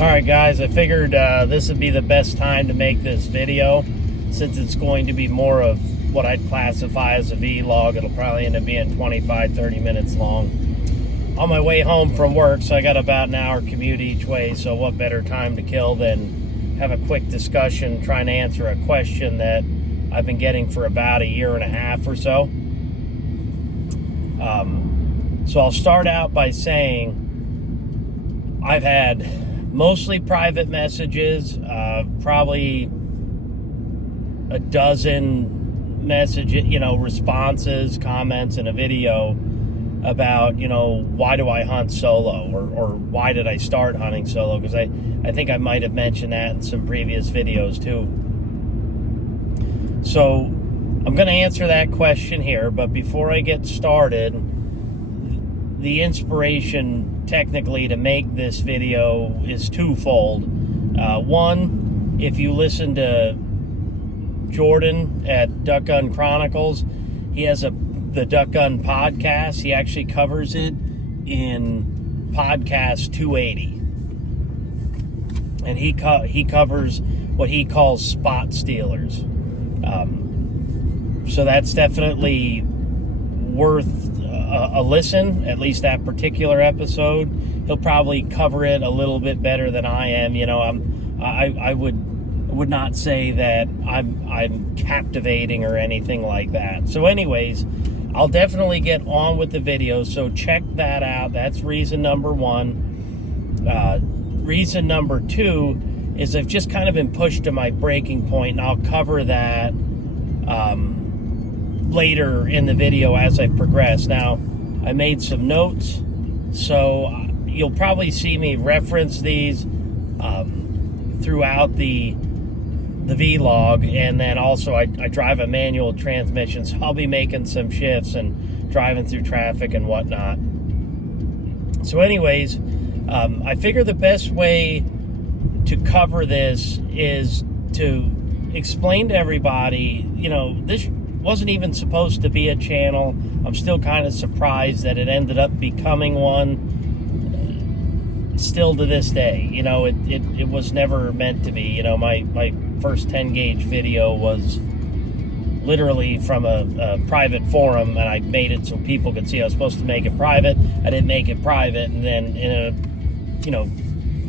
Alright guys, I figured this would be the best time to make this video since it's going to be more of what I'd classify as a vlog. It'll probably end up being 25-30 minutes long. On my way home from work, so I got about an hour commute each way, so what better time to kill than have a quick discussion trying to answer a question that I've been getting for about a year and a half or so. So I'll start out by saying I've had mostly private messages, probably a dozen responses, comments in a video about, why do I hunt solo, or why did I start hunting solo? Because I think I might have mentioned that in some previous videos too. So I'm going to answer that question here, but before I get started, the inspiration technically to make this video is twofold. One, if you listen to Jordan at Duck Gun Chronicles, he has the Duck Gun podcast. He actually covers it in podcast 280, and he covers what he calls spot stealers. So that's definitely worth a listen, at least that particular episode. He'll probably cover it a little bit better than I am. I would not say that I'm captivating or anything like that. So anyways, I'll definitely get on with the video, so check that out. That's reason number one. Reason number two is I've just kind of been pushed to my breaking point, and I'll cover that later in the video as I progress. Now, I made some notes, so you'll probably see me reference these throughout the vlog, and then also I drive a manual transmission, so I'll be making some shifts and driving through traffic and whatnot. So anyways, I figure the best way to cover this is to explain to everybody, this wasn't even supposed to be a channel. I'm still kind of surprised that it ended up becoming one still to this day. It was never meant to be. My first 10 gauge video was literally from a private forum, and I made it so people could see. I was supposed to make it private. I didn't make it private, and then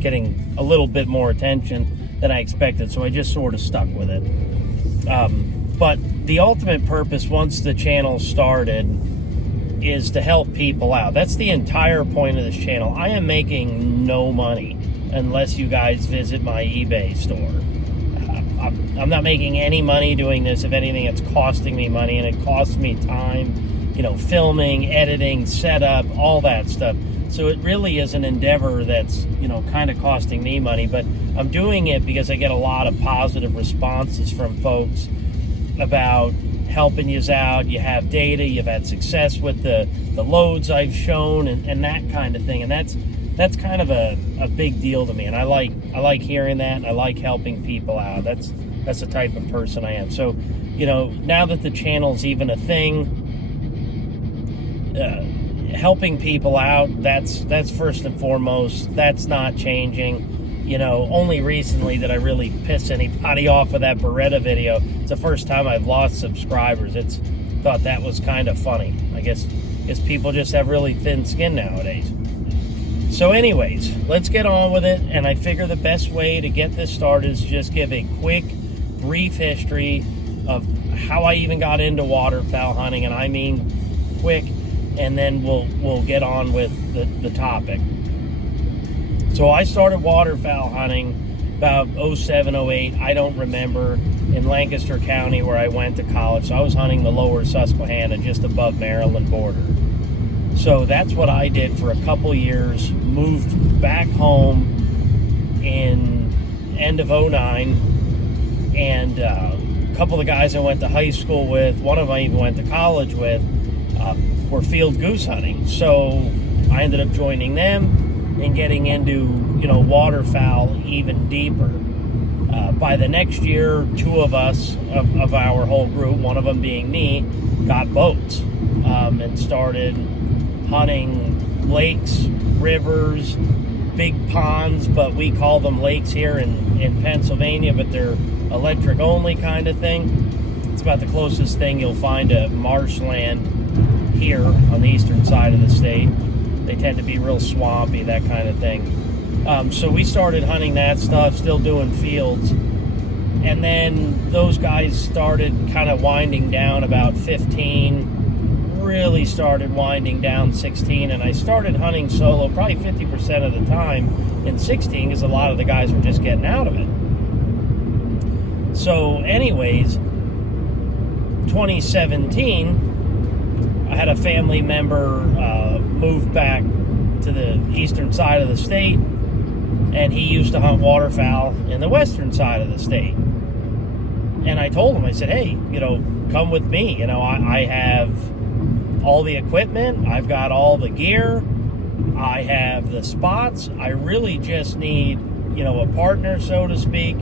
getting a little bit more attention than I expected, so I just sort of stuck with it. But the ultimate purpose, once the channel started, is to help people out. That's the entire point of this channel. I am making no money unless you guys visit my eBay store. I'm not making any money doing this. If anything, it's costing me money, and it costs me time, filming, editing, setup, all that stuff. So it really is an endeavor that's, kind of costing me money, but I'm doing it because I get a lot of positive responses from folks about helping you out. You have data, you've had success with the loads I've shown, and that kind of thing. And that's kind of a big deal to me, and I like hearing that, and I like helping people out. That's the type of person I am. So, now that the channel's even a thing, helping people out, that's first and foremost. That's not changing. Only recently did I really piss anybody off with that Beretta video. It's the first time I've lost subscribers. Thought that was kind of funny. I guess people just have really thin skin nowadays. So anyways, let's get on with it, and I figure the best way to get this started is just give a quick, brief history of how I even got into waterfowl hunting, and I mean quick, and then we'll get on with the topic. So I started waterfowl hunting about 07, 08, I don't remember, in Lancaster County, where I went to college. So I was hunting the lower Susquehanna, just above Maryland border. So that's what I did for a couple years, moved back home in end of 09, and a couple of the guys I went to high school with, one of them I even went to college with, were field goose hunting. So I ended up joining them and getting into, waterfowl even deeper. By the next year, two of us, of our whole group, one of them being me, got boats and started hunting lakes, rivers, big ponds, but we call them lakes here in Pennsylvania, but they're electric only kind of thing. It's about the closest thing you'll find to marshland here on the eastern side of the state. They tend to be real swampy, that kind of thing. So we started hunting that stuff, still doing fields. And then those guys started kind of winding down about 15, really started winding down 16, and I started hunting solo probably 50% of the time in 16 because a lot of the guys were just getting out of it. So anyways, 2017, I had a family member move back to the eastern side of the state, and he used to hunt waterfowl in the western side of the state. And I told him, I said, hey, come with me. I have all the equipment. I've got all the gear. I have the spots. I really just need, a partner, so to speak.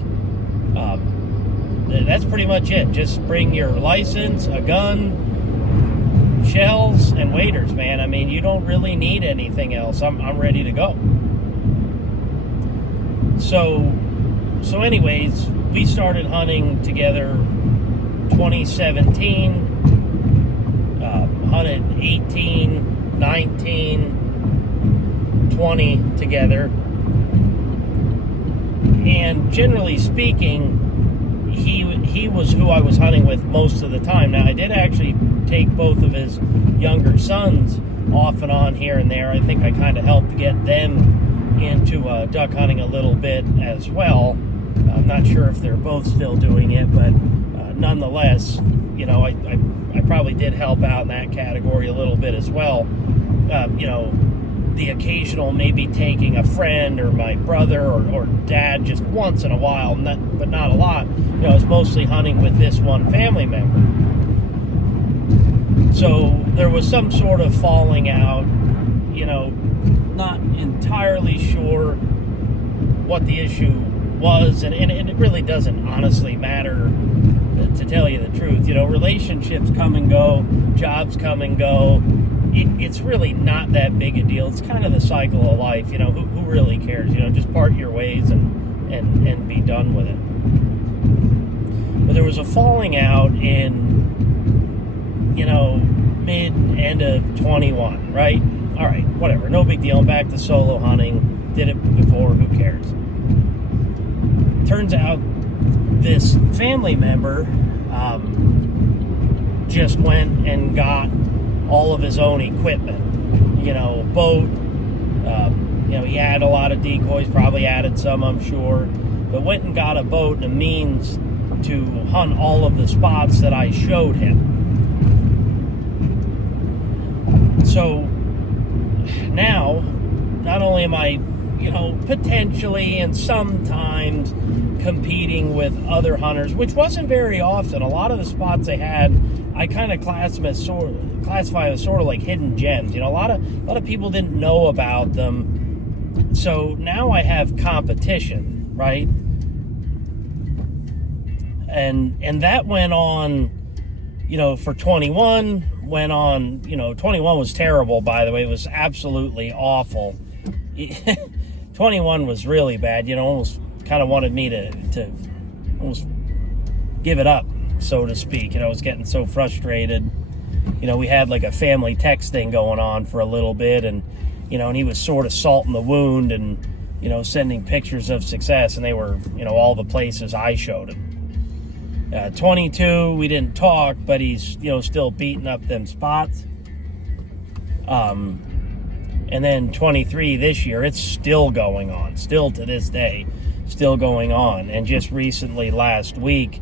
That's pretty much it. Just bring your license, a gun, shells, and waders, man. I mean, you don't really need anything else. I'm ready to go. So anyways, we started hunting together 2017, hunted 18, 19, 20 together. And generally speaking, he was who I was hunting with most of the time. Now, I did actually take both of his younger sons off and on here and there. I think I kind of helped get them into duck hunting a little bit as well. I'm not sure if they're both still doing it, but nonetheless, I probably did help out in that category a little bit as well. The occasional maybe taking a friend or my brother or dad just once in a while, but not a lot. It's mostly hunting with this one family member. So there was some sort of falling out, not entirely sure what the issue was, and it really doesn't honestly matter, to tell you the truth. Relationships come and go, jobs come and go. It's really not that big a deal. It's kind of the cycle of life. Who really cares? Just part your ways and be done with it. But there was a falling out in, end of 21, right? All right, whatever. No big deal. I'm back to solo hunting. Did it before. Who cares? Turns out this family member just went and got all of his own equipment, boat, he had a lot of decoys, probably added some, I'm sure, but went and got a boat and a means to hunt all of the spots that I showed him. So now, not only am I, potentially and sometimes competing with other hunters, which wasn't very often. A lot of the spots they had, I kind of classify as sort of like hidden gems. A lot of people didn't know about them. So now I have competition, right? And that went on, for 21, went on, 21 was terrible, by the way. It was absolutely awful. 21 was really bad, almost kind of wanted me to almost give it up, so to speak. I was getting so frustrated. We had like a family text thing going on for a little bit, and and he was sort of salting the wound and sending pictures of success, and they were all the places I showed him. 22, we didn't talk, but he's still beating up them spots. And then 23 this year, it's still going on, still to this day, still going on. And just recently, last week,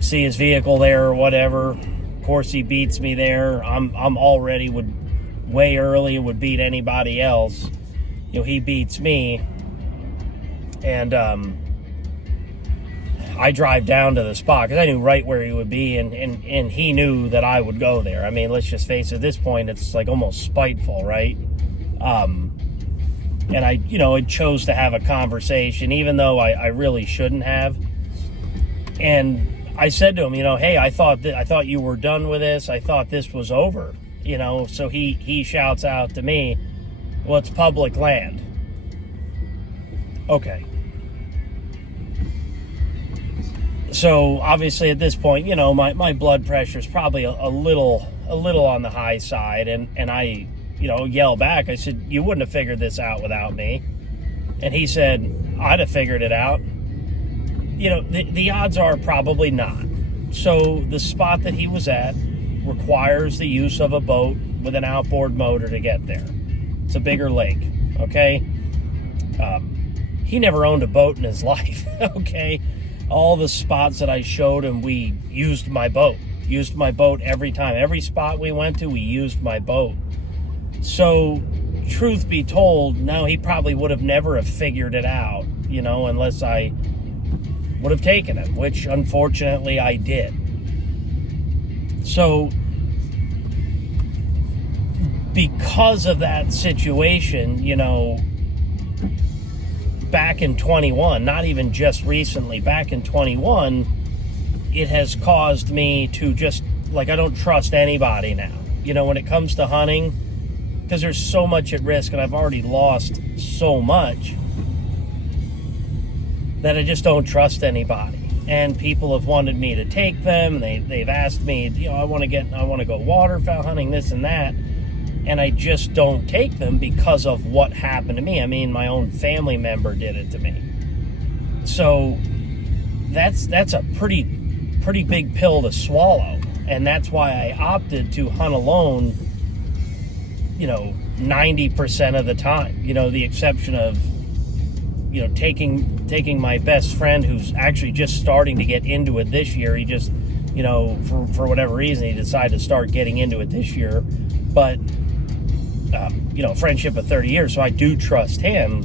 see his vehicle there or whatever. Of course, he beats me there. I'm already way early and would beat anybody else. He beats me, and I drive down to the spot because I knew right where he would be, and he knew that I would go there. I mean, let's just face it, at this point, it's like almost spiteful, right? And I chose to have a conversation, even though I really shouldn't have. And I said to him, hey, I thought you were done with this. I thought this was over. So he shouts out to me, well, it's public land. Okay. So obviously at this point, my blood pressure is probably a little on the high side, and I, yell back. I said, "You wouldn't have figured this out without me." And he said, "I'd have figured it out." The odds are probably not. So the spot that he was at requires the use of a boat with an outboard motor to get there. It's a bigger lake, okay? He never owned a boat in his life, okay? All the spots that I showed him, we used my boat. Used my boat every time. Every spot we went to, we used my boat. So, truth be told, no, he probably would have never have figured it out, unless I would have taken it, which unfortunately I did. So, because of that situation, back in 21, not even just recently, back in 21, it has caused me to just, I don't trust anybody now. When it comes to hunting, because there's so much at risk and I've already lost so much that I just don't trust anybody. And people have wanted me to take them. They've asked me, I want to go waterfowl hunting, this and that. And I just don't take them because of what happened to me. I mean, my own family member did it to me. So that's a pretty big pill to swallow. And that's why I opted to hunt alone, 90% of the time. The exception of, taking my best friend who's actually just starting to get into it this year. He just, for whatever reason, he decided to start getting into it this year. But friendship of 30 years, so I do trust him.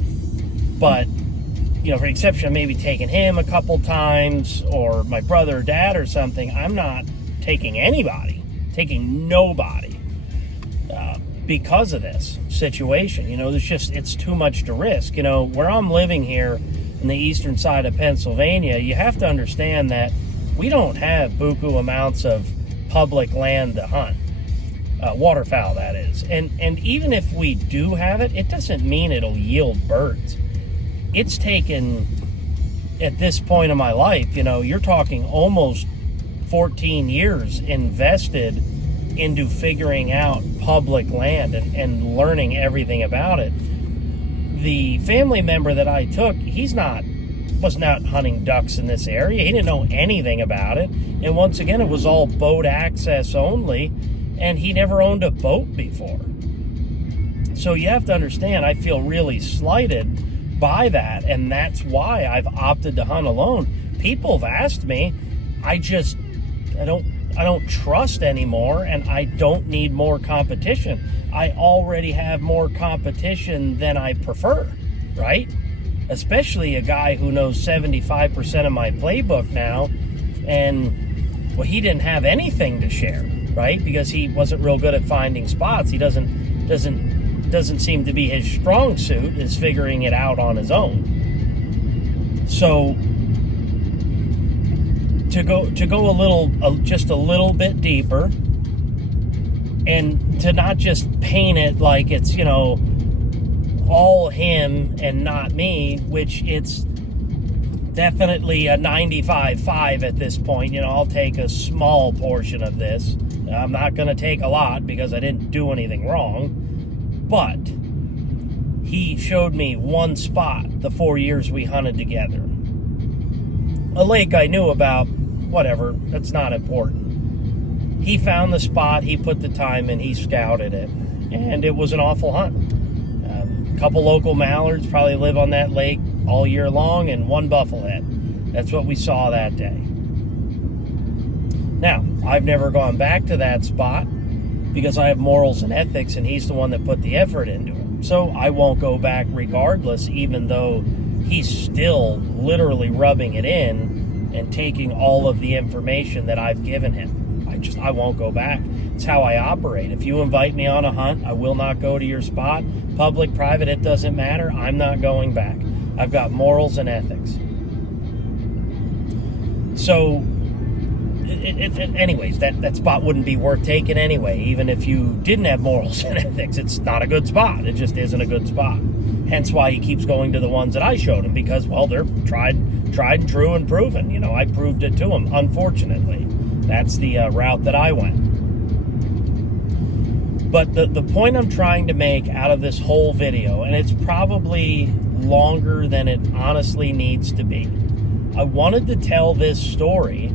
But, for the exception of maybe taking him a couple times, or my brother or dad or something, I'm not taking nobody, because of this situation. It's too much to risk. Where I'm living here in the eastern side of Pennsylvania, you have to understand that we don't have buku amounts of public land to hunt. Waterfowl, that is. And even if we do have it, it doesn't mean it'll yield birds. It's taken, at this point in my life, you're talking almost 14 years invested into figuring out public land and learning everything about it. The family member that I took, wasn't out hunting ducks in this area. He didn't know anything about it. And once again, it was all boat access only. And he never owned a boat before. So you have to understand, I feel really slighted by that, and that's why I've opted to hunt alone. People have asked me, I don't trust anymore, and I don't need more competition. I already have more competition than I prefer, right? Especially a guy who knows 75% of my playbook now, and he didn't have anything to share. Right? Because he wasn't real good at finding spots. He doesn't seem to be his strong suit, is figuring it out on his own. So to go just a little bit deeper, and to not just paint it like it's, all him and not me, which it's definitely a 95-5 at this point. I'll take a small portion of this. I'm not going to take a lot because I didn't do anything wrong. But he showed me one spot the 4 years we hunted together. A lake I knew about, whatever, that's not important. He found the spot, he put the time in, he scouted it, and it was an awful hunt. A couple local mallards probably live on that lake all year long, and one bufflehead. That's what we saw that day. Now, I've never gone back to that spot because I have morals and ethics, and he's the one that put the effort into it. So I won't go back regardless, even though he's still literally rubbing it in and taking all of the information that I've given him. I won't go back. It's how I operate. If you invite me on a hunt, I will not go to your spot. Public, private, it doesn't matter. I'm not going back. I've got morals and ethics. So anyways, that spot wouldn't be worth taking anyway. Even if you didn't have morals and ethics, it's not a good spot. It just isn't a good spot. Hence why he keeps going to the ones that I showed him, because, well, they're tried and true and proven. You know, I proved it to him, unfortunately. That's the route that I went. But the point I'm trying to make out of this whole video, and it's probably longer than it honestly needs to be, I wanted to tell this story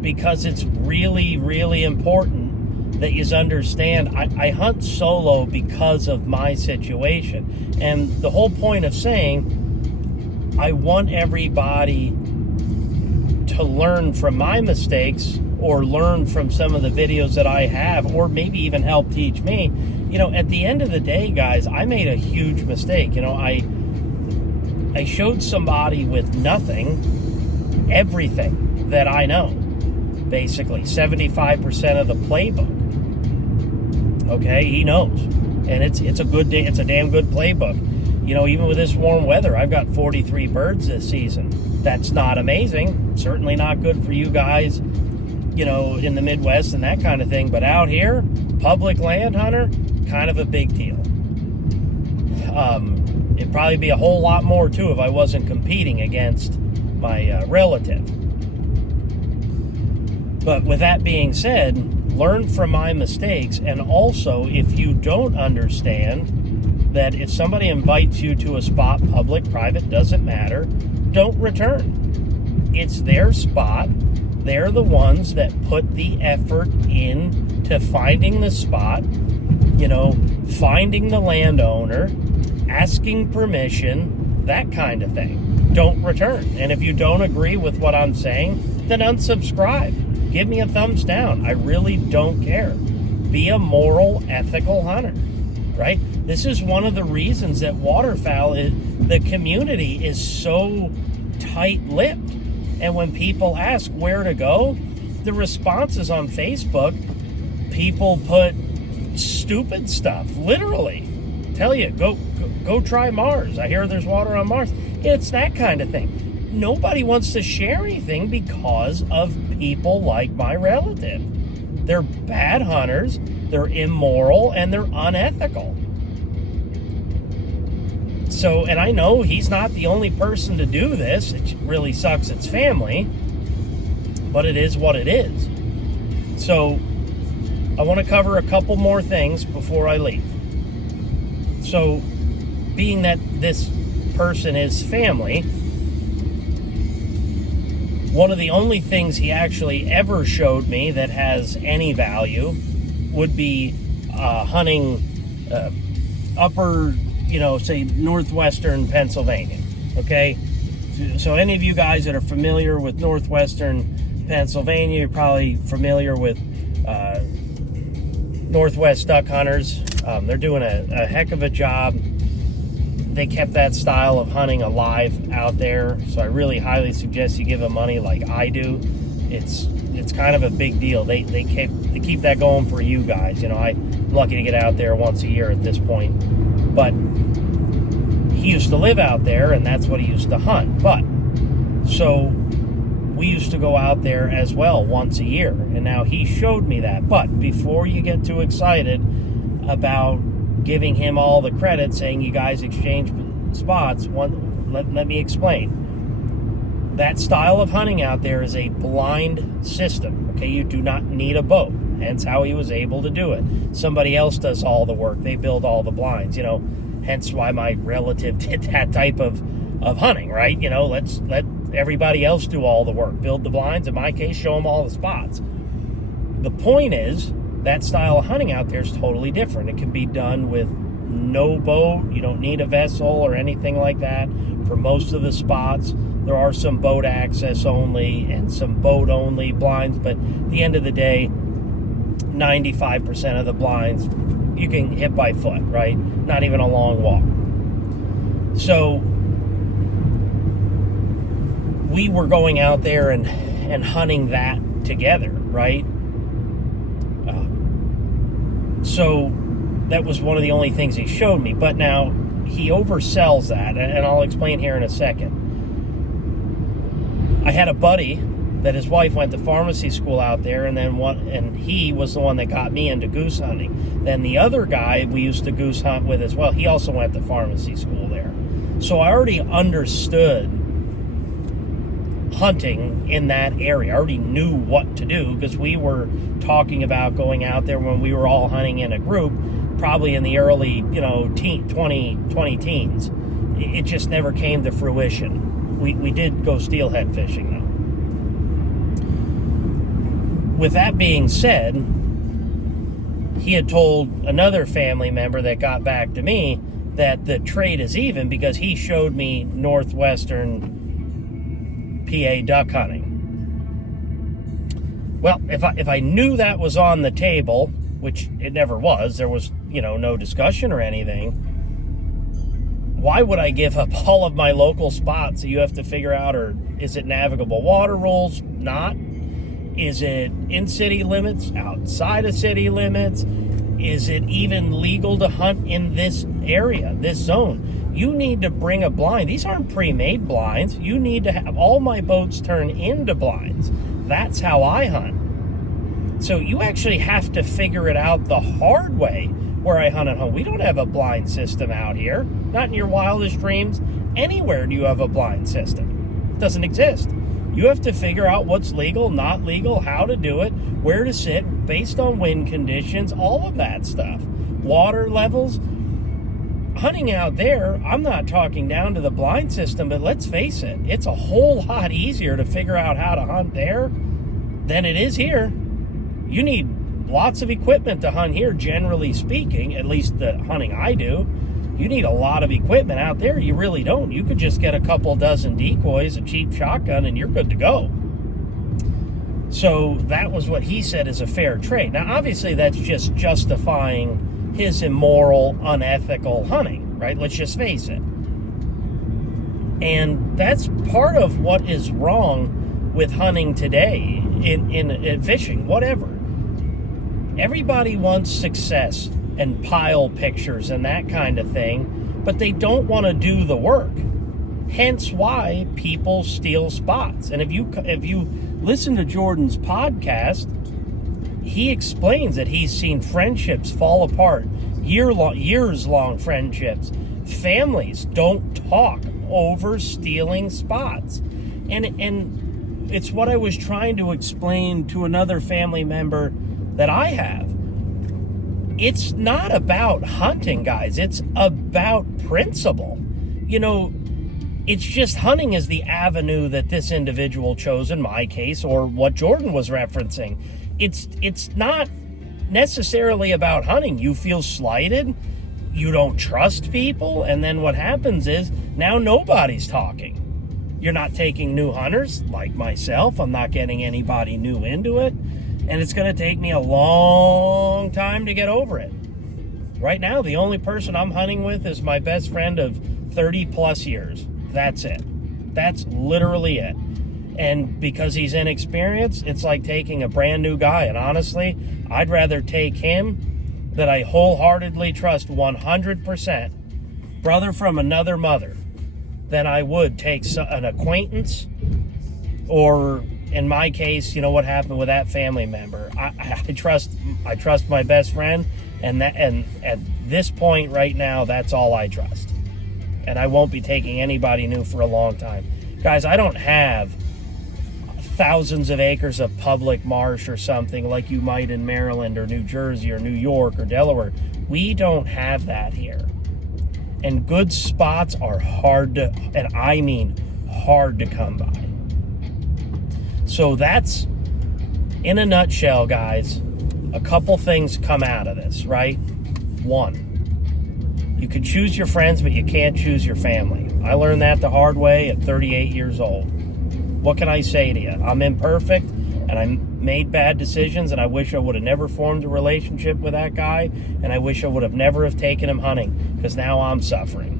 because it's really, really important that you understand I hunt solo because of my situation. And the whole point of saying I want everybody to learn from my mistakes, or learn from some of the videos that I have, or maybe even help teach me. You know, at the end of the day, guys, I made a huge mistake. You know, I showed somebody with nothing everything that I know. Basically, 75% of the playbook. Okay, he knows. And it's a damn good playbook. You know, even with this warm weather, I've got 43 birds this season. That's not amazing. Certainly not good for you guys, you know, in the Midwest and that kind of thing. But out here, public land hunter, kind of a big deal. It'd probably be a whole lot more, too, if I wasn't competing against my relative. But with that being said, learn from my mistakes. And also, if you don't understand that if somebody invites you to a spot, public, private, doesn't matter, don't return. It's their spot. They're the ones that put the effort in to finding the spot, you know, finding the landowner, asking permission, that kind of thing. Don't return. And if you don't agree with what I'm saying, then unsubscribe. Give me a thumbs down. I really don't care. Be a moral, ethical hunter, right? This is one of the reasons that waterfowl, the community is so tight-lipped. And when people ask where to go, the responses on Facebook, people put stupid stuff, literally. Tell you, go try Mars. I hear there's water on Mars. It's that kind of thing. Nobody wants to share anything because of people like my relative. They're bad hunters, they're immoral, and they're unethical. So, and I know he's not the only person to do this. It really sucks it's family, but it is what it is. So, I want to cover a couple more things before I leave. So, being that this person is family, one of the only things he actually ever showed me that has any value would be hunting upper, you know, say northwestern Pennsylvania, okay? So any of you guys that are familiar with northwestern Pennsylvania, you're probably familiar with Northwest duck hunters. They're doing a heck of a job. They kept that style of hunting alive out there, so I really highly suggest you give them money like I do. It's kind of a big deal. They keep that going for you guys. You know, I'm lucky to get out there once a year at this point. But he used to live out there, and that's what he used to hunt. But, so, we used to go out there as well once a year, and now he showed me that. But, before you get too excited about giving him all the credit, saying you guys exchange spots, let me explain. That style of hunting out there is a blind system, okay? You do not need a boat. Hence how he was able to do it. Somebody else does all the work. They build all the blinds, you know. Hence why my relative did that type of hunting, right? You know, let everybody else do all the work. Build the blinds. In my case, show them all the spots. The point is, that style of hunting out there is totally different. It can be done with no boat. You don't need a vessel or anything like that for most of the spots. There are some boat access only and some boat only blinds, but at the end of the day, 95% of the blinds you can hit by foot, right? Not even a long walk. So we were going out there and hunting that together, right? So that was one of the only things he showed me. But now he oversells that, and I'll explain here in a second. I had a buddy that his wife went to pharmacy school out there, and he was the one that got me into goose hunting. Then the other guy we used to goose hunt with as well, he also went to pharmacy school there. So I already understood hunting in that area. I already knew what to do because we were talking about going out there when we were all hunting in a group, probably in the early, 20 teens. It just never came to fruition. We did go steelhead fishing, though. With that being said, he had told another family member that got back to me that the trade is even because he showed me northwestern PA duck hunting. Well, if I knew that was on the table, which it never was, there was, no discussion or anything, why would I give up all of my local spots that you have to figure out, or is it navigable water rules? Not. Is it in city limits, outside of city limits? Is it even legal to hunt in this area, this zone? You need to bring a blind. These aren't pre-made blinds. You need to have all my boats turn into blinds. That's how I hunt. So you actually have to figure it out the hard way where I hunt at home. We don't have a blind system out here. Not in your wildest dreams. Anywhere do you have a blind system. It doesn't exist. You have to figure out what's legal, not legal, how to do it, where to sit, based on wind conditions, all of that stuff. Water levels. Hunting out there, I'm not talking down to the blind system, but let's face it, it's a whole lot easier to figure out how to hunt there than it is here. You need lots of equipment to hunt here, generally speaking, at least the hunting I do. You need a lot of equipment out there. You really don't. You could just get a couple dozen decoys, a cheap shotgun, and you're good to go. So that was what he said is a fair trade. Now, obviously, that's just justifying his immoral, unethical hunting, right? Let's just face it. And that's part of what is wrong with hunting today, in fishing, whatever. Everybody wants success and pile pictures and that kind of thing, but they don't want to do the work. Hence why people steal spots. And if you listen to Jordan's podcast, he explains that he's seen friendships fall apart, years-long friendships. Families don't talk over stealing spots. And it's what I was trying to explain to another family member that I have. It's not about hunting, guys. It's about principle. It's just hunting is the avenue that this individual chose in my case, or what Jordan was referencing. It's not necessarily about hunting. You feel slighted, you don't trust people, and then what happens is now nobody's talking. You're not taking new hunters like myself. I'm not getting anybody new into it. And it's going to take me a long time to get over it. Right now, the only person I'm hunting with is my best friend of 30 plus years. That's it. That's literally it. And because he's inexperienced, it's like taking a brand new guy. And honestly, I'd rather take him that I wholeheartedly trust 100%, brother from another mother, than I would take an acquaintance, or in my case, what happened with that family member. I trust my best friend, and at this point right now, that's all I trust. And I won't be taking anybody new for a long time. Guys, I don't have thousands of acres of public marsh or something like you might in Maryland or New Jersey or New York or Delaware. We don't have that here. And good spots are hard to, and I mean hard to come by. So that's, in a nutshell, guys, a couple things come out of this, right? One, you can choose your friends, but you can't choose your family. I learned that the hard way at 38 years old. What can I say to you? I'm imperfect, and I made bad decisions, and I wish I would have never formed a relationship with that guy, and I wish I would have never have taken him hunting, because now I'm suffering.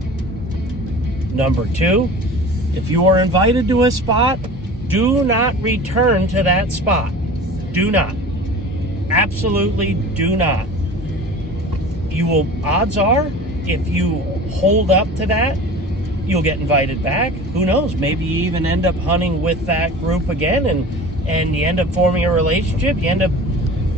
Number two, if you are invited to a spot, do not return to that spot. Do not. Absolutely do not. Odds are, if you hold up to that, you'll get invited back. Who knows? Maybe you even end up hunting with that group again, and you end up forming a relationship. You end up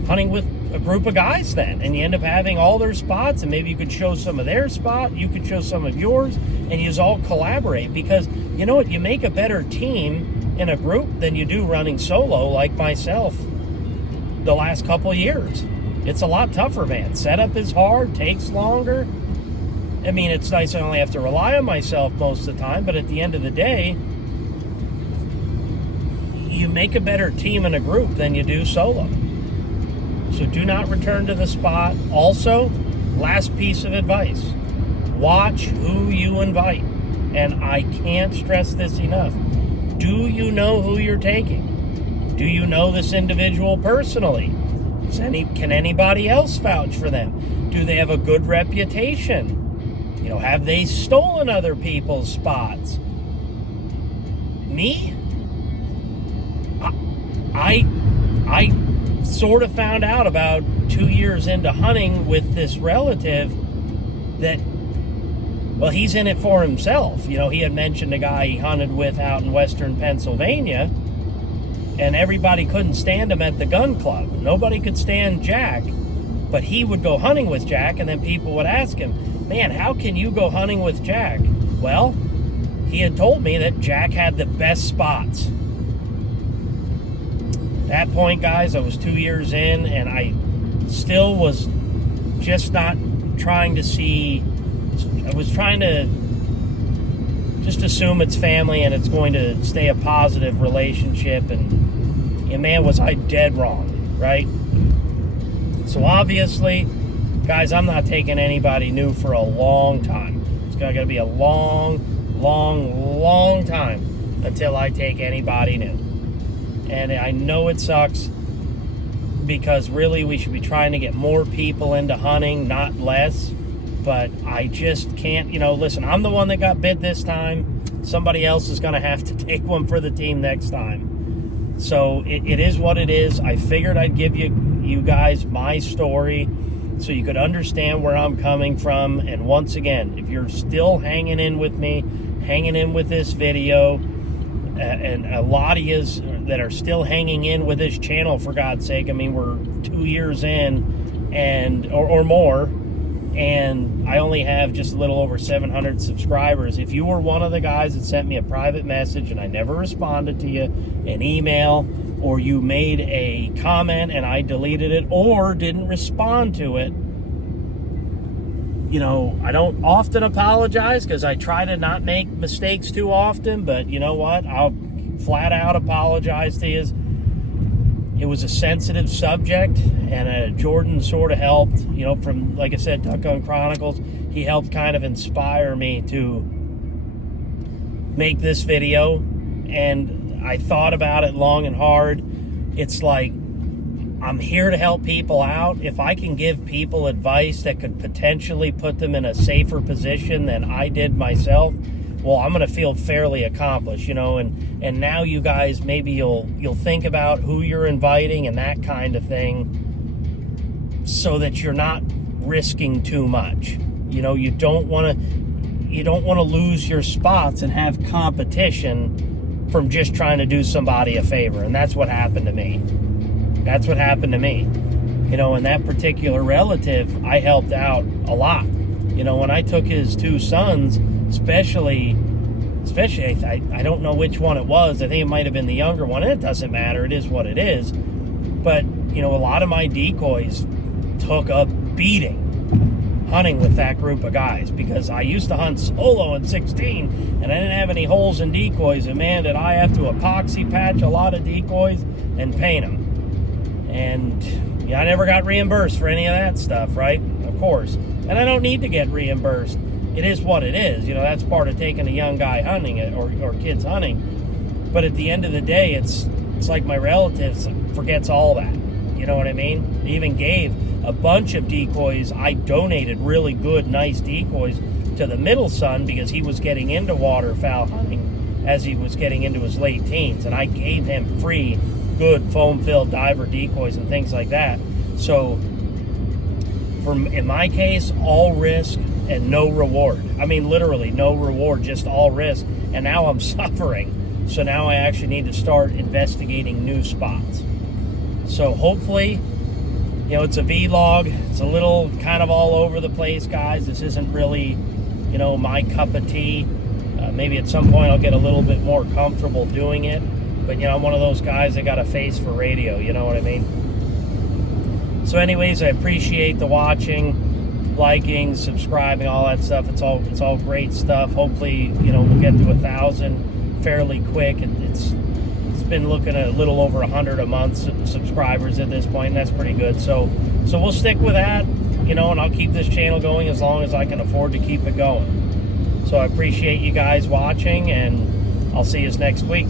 hunting with a group of guys then, and you end up having all their spots, and maybe you could show some of their spot, you could show some of yours, and you all collaborate. Because you know what? You make a better team in a group than you do running solo, like myself the last couple of years. It's a lot tougher, man. Setup is hard, takes longer. I mean, it's nice I only have to rely on myself most of the time, but at the end of the day, you make a better team in a group than you do solo. So do not return to the spot. Also, last piece of advice, watch who you invite. And I can't stress this enough. Do you know who you're taking? Do you know this individual personally? Can anybody else vouch for them? Do they have a good reputation? You know, have they stolen other people's spots? Me? I sort of found out about 2 years into hunting with this relative that, well, he's in it for himself. You know, he had mentioned a guy he hunted with out in western Pennsylvania, and everybody couldn't stand him at the gun club. Nobody could stand Jack, but he would go hunting with Jack, and then people would ask him, man, how can you go hunting with Jack? Well, he had told me that Jack had the best spots. At that point, guys, I was 2 years in, and I still was just not trying to see. I was trying to just assume it's family and it's going to stay a positive relationship, and man, was I dead wrong, right? So obviously, guys, I'm not taking anybody new for a long time. It's going to be a long time until I take anybody new. And I know it sucks, because really we should be trying to get more people into hunting, not less. But I just can't, you know, listen, I'm the one that got bit this time. Somebody else is going to have to take one for the team next time. So it is what it is. I figured I'd give you guys my story so you could understand where I'm coming from. And once again, if you're still hanging in with me, hanging in with this video, and a lot of you that are still hanging in with this channel, for God's sake. I mean, we're 2 years in, and or more, and I only have just a little over 700 subscribers. If you were one of the guys that sent me a private message and I never responded to you, an email, or you made a comment and I deleted it or didn't respond to it, you know, I don't often apologize because I try to not make mistakes too often, but you know what? I'll flat out apologize to you. It was a sensitive subject, and Jordan sort of helped, you know, from, like I said, Duck Gun Chronicles. He helped kind of inspire me to make this video, and I thought about it long and hard. It's like, I'm here to help people out. If I can give people advice that could potentially put them in a safer position than I did myself, well, I'm going to feel fairly accomplished, you know, and now you guys, maybe you'll think about who you're inviting and that kind of thing, so that you're not risking too much. You know, you don't want to lose your spots and have competition from just trying to do somebody a favor. And that's what happened to me. That's what happened to me. You know, and that particular relative, I helped out a lot. You know, when I took his two sons, especially I don't know which one it was. I think it might have been the younger one. And it doesn't matter. It is what it is. But, you know, a lot of my decoys took a beating hunting with that group of guys, because I used to hunt solo in 16 and I didn't have any holes in decoys. And man, did I have to epoxy patch a lot of decoys and paint them. And yeah, I never got reimbursed for any of that stuff, right? Of course. And I don't need to get reimbursed. It is what it is. You know, that's part of taking a young guy hunting it, or kids hunting. But at the end of the day, it's like my relatives forgets all that. You know what I mean? They even gave a bunch of decoys. I donated really good, nice decoys to the middle son, because he was getting into waterfowl hunting as he was getting into his late teens. And I gave him free, good foam-filled diver decoys and things like that. So, in my case, all risk and no reward. I mean, literally no reward, just all risk. And now I'm suffering. So now I actually need to start investigating new spots. So hopefully, you know, it's a vlog. It's a little kind of all over the place, guys. This isn't really, you know, my cup of tea. Maybe at some point I'll get a little bit more comfortable doing it. But, you know, I'm one of those guys that got a face for radio. You know what I mean? So anyways, I appreciate the watching, liking, subscribing, all that stuff. It's all great stuff. Hopefully, you know, we'll get to 1,000 fairly quick. It's been looking at a little over 100 a month subscribers at this point, and that's pretty good. So we'll stick with that, you know, and I'll keep this channel going as long as I can afford to keep it going. So I appreciate you guys watching, and I'll see you next week.